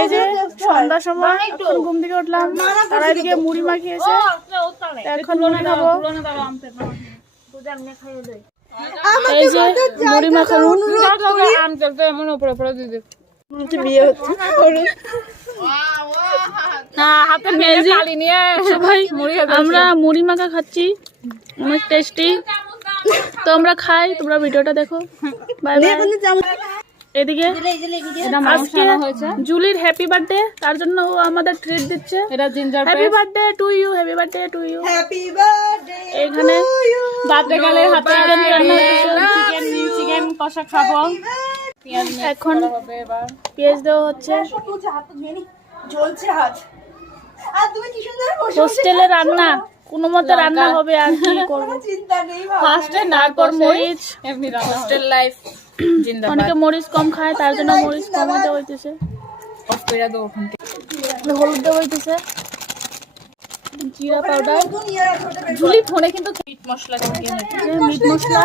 এই যে সন্ধ্যার সময় এখন ঘুম থেকে উঠলাম, তারা এদিকে মুড়ি মাখিয়েছে, এখন মুড়ি খাবো। এই যে মুড়ি মাখানো এমন উপরে উপরে দিদি বিয়ে হচ্ছে সবাই। আমরা মুড়ি মাখা খাচ্ছি, অনেক টেস্টি। তো আমরা খাই, তোমরা ভিডিওটা দেখো। Bye bye. এদিকে আজকে জুলির হ্যাপি বার্থডে, তার জন্য ও আমাদের ট্রিট দিচ্ছে। Happy birthday to you, happy birthday to you. এখানে বার্থডে গেলে হাতে চিকেন কষা খাবো। এখন পেঁয়াজ দেওয়া হচ্ছে। হোস্টেলে রান্না কোনো মতে রান্না হবে, আর কি করবো। তারপর মরিচ, হোস্টেল লাইফ, অনেকে মরিচ কম খায়, তার জন্য মরিচ কম দেওয়া হইতেছে। হলুদ দেওয়া হইতেছে, জিরা পাউডার। ঝুলি ফোনে কিন্তু মিট মশলা, মিট মশলা,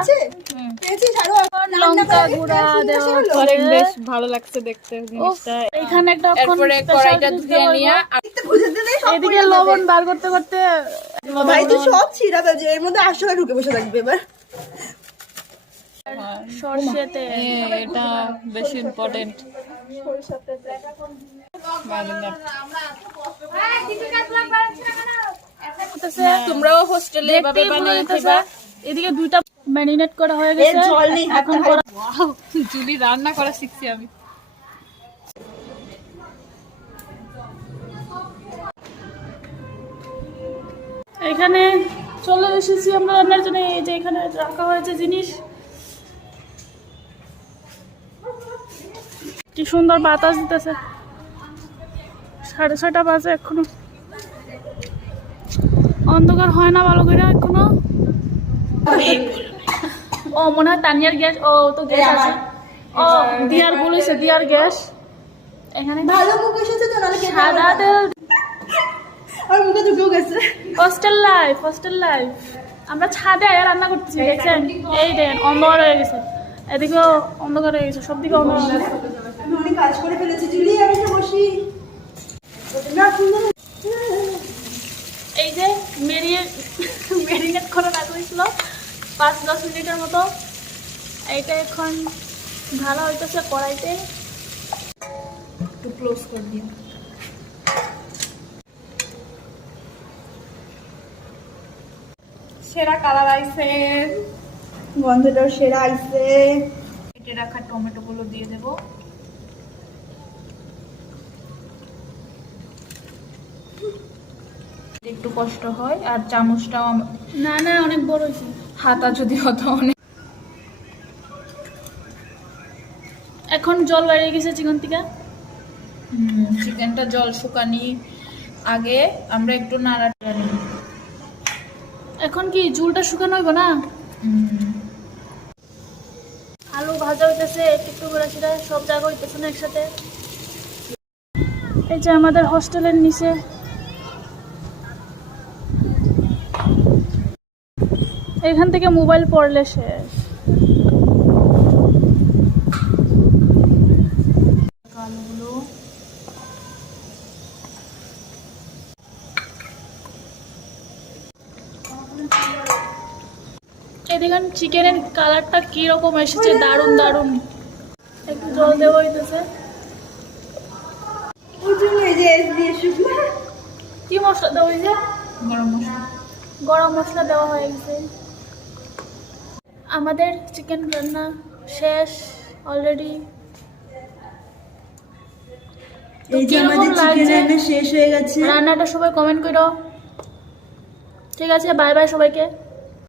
লঙ্কা গুঁড়া দেওয়া হচ্ছে। বেশ ভালো লাগছে দেখতে জিনিসটা। এখানে একটা কড়াইটা ধুয়ে নিয়ে এদিকে লবণ বার করতে করতে ভাই তো সব ছিড়া বাজে, এর মধ্যে আসলে ঢুকে বসে থাকবে। এবার সরষেতে এটা বেশি ইম্পর্টেন্ট। তোমরাও হোস্টেলে এভাবে বানিয়ে খাবা। এদিকে দুইটা ম্যারিনেট করা হয়ে গেছে, এখন জুলি রান্না করা শিখছি আমি। এখানে চলে এসেছি আমরা রান্নার জন্য। এই যে এখানে রাখা হয়েছে জিনিস, কি সুন্দর বাতাস দিতেছে। 6:30 বাজে, এখনো অন্ধকার হয় না ভালো করে এখনো। ও মনে হয় তানিয়ার গ্যাস, ও তো গ্যাস আছে। ও দিয়ার বলেছে, দিয়ার গ্যাস। এখানে ভালো মুখ এসেছে তো, নালে সাদা তেল আর মুখে ঢুকেও গেছে। Hostel life, hostel life. আমরা ছাদে আয়া রান্না করতেছি, দেখছেন? এই দেন অন্ধকার হয়ে গেছে, এদিকেও অন্ধকার হয়ে গেছে, সব দিকে অন্ধকার হয়ে গেছে। অনেক কাজ করে ফেলেছি জুলি, আমি তো বসি। এই যে ম্যারিনেট করে রাখা হয়েছিল 5-10 মিনিটের মতো। এইটা এখন ঢালা হইতেছে কড়াইতে। একটু ক্লোজ করে দিন। সেরা কালার আইছে, গন্ধটাও সেরা আইছে। কেটে রাখা টমেটো গুলো দিয়ে দেব। একটু কষ্ট হয়, আর চামচটাও না না অনেক বড় হয়েছে, হাতা যদি হতো অনেক। এখন জল বেরিয়ে গেছে চিকেন থেকে। চিকেনটা জল শুকানি আগে আমরা একটু নাড়াচাড়া নিই। এখন কি ঝুলটা শুকানো হইব না? আলু ভাজা হইতেছে, একটু করে সেটা সব জায়গা হইতেছে না একসাথে। এই যে আমাদের হোস্টেলের নিচে এখান থেকে মোবাইল পড়লে শেষ। আলুগুলো এই দেখেন চিকেনের কালারটা কি রকম এসেছে, দারুন দারুন। একটু জল দেওয়া হইতেছে। কি মশলা দেওয়া হয়েছে? গরম মশলা, গরম মশলা দেওয়া হয়ে গেছে। আমাদের চিকেন রান্না শেষ অলরেডি। এই যে আমাদের চিকেন রান্না শেষ হয়ে গেছে। রান্নাটা সবাই কমেন্ট করো। ঠিক আছে, বাই বাই সবাইকে।